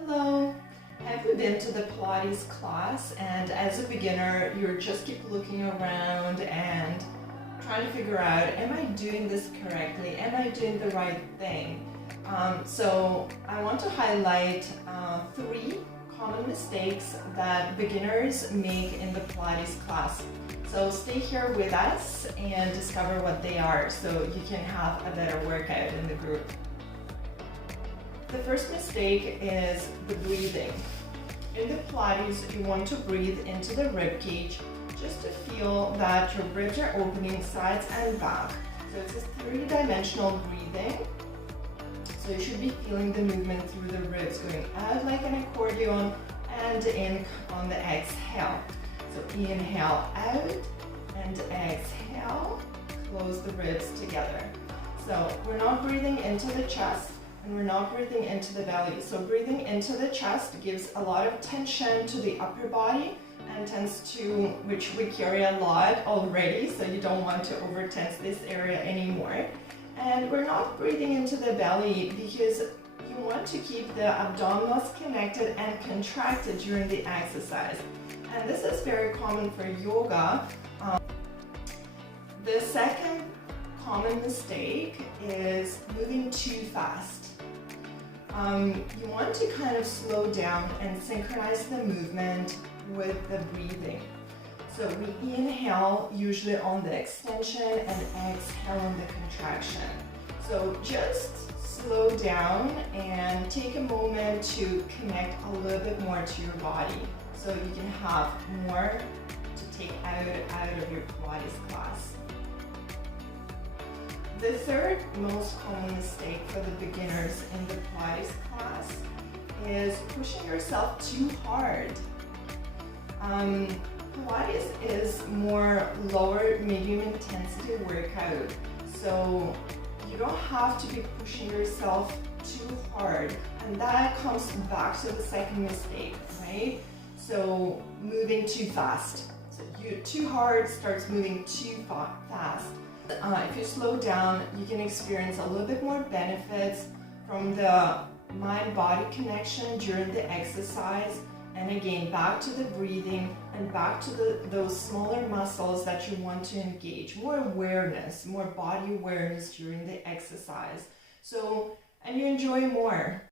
Hello! Have you been to the Pilates class and as a beginner you're just keep looking around and trying to figure out, am I doing this correctly? Am I doing the right thing? So I want to highlight 3 common mistakes that beginners make in the Pilates class. So stay here with us and discover what they are so you can have a better workout in the group. The first mistake is the breathing. In the Pilates, you want to breathe into the rib cage just to feel that your ribs are opening sides and back. So it's a 3-dimensional breathing. So you should be feeling the movement through the ribs going out like an accordion and in on the exhale. So inhale out and exhale, close the ribs together. So we're not breathing into the chest and we're not breathing into the belly. So breathing into the chest gives a lot of tension to the upper body and which we carry a lot already, so you don't want to over tense this area anymore. And we're not breathing into the belly because you want to keep the abdominals connected and contracted during the exercise. And this is very common for yoga. The second common mistake is moving too fast. You want to kind of slow down and synchronize the movement with the breathing. So we inhale usually on the extension and exhale on the contraction. So just slow down and take a moment to connect a little bit more to your body so you can have more to take out of your Pilates class. The third most common mistake for the beginners in the Pilates class is pushing yourself too hard. Pilates is more lower medium intensity workout, so you don't have to be pushing yourself too hard, and that comes back to the second mistake, right? So moving too fast. So you too hard starts moving too fast. If you slow down, you can experience a little bit more benefits from the mind-body connection during the exercise, and again back to the breathing and back to those smaller muscles that you want to engage, more awareness, more body awareness during the exercise. So, and you enjoy more.